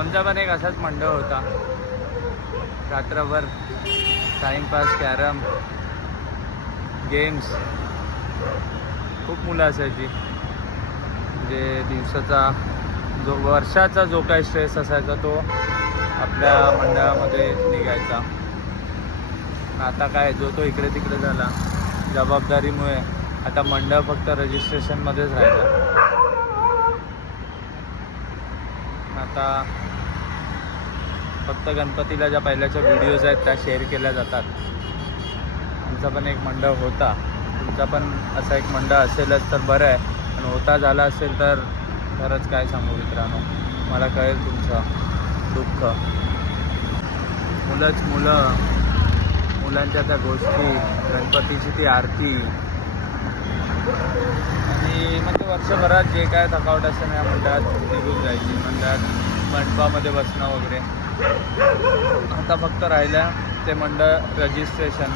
आमचा पण एक असाच मंडळ होता. रात्रभर टाईमपास, कॅरम, गेम्स, खूप मुलं असायची. म्हणजे दिवसाचा वर्षाचा जो काही स्ट्रेस असायचा तो आपल्या मंडळामध्ये निघायचा. आता काय जो तो इकडे तिकडे झाला. जबाबदारीमुळे आता मंडळ फक्त रजिस्ट्रेशनमध्येच राहिलं. आता फक्त गणपतीला ज्या पहिल्याच्या व्हिडिओज आहेत त्या शेअर केल्या जातात. आमचा पण एक मंडळ होता. तुमचा पण असा एक मंडळ असेलच तर बरं आहे, पण होता झाला असेल तर खरंच काय सांगू मित्रांनो, मला कळेल तुमचं दुःख. मुलांच्या त्या गोष्टी, गणपतीची ती आरती, आणि मग ते वर्षभरात जे काय थकावट असेल या मंडळात निघून जायची. मंडळात मंडपामध्ये बसणं वगैरे. आता फक्त राहिलं ते मंडळ रजिस्ट्रेशन.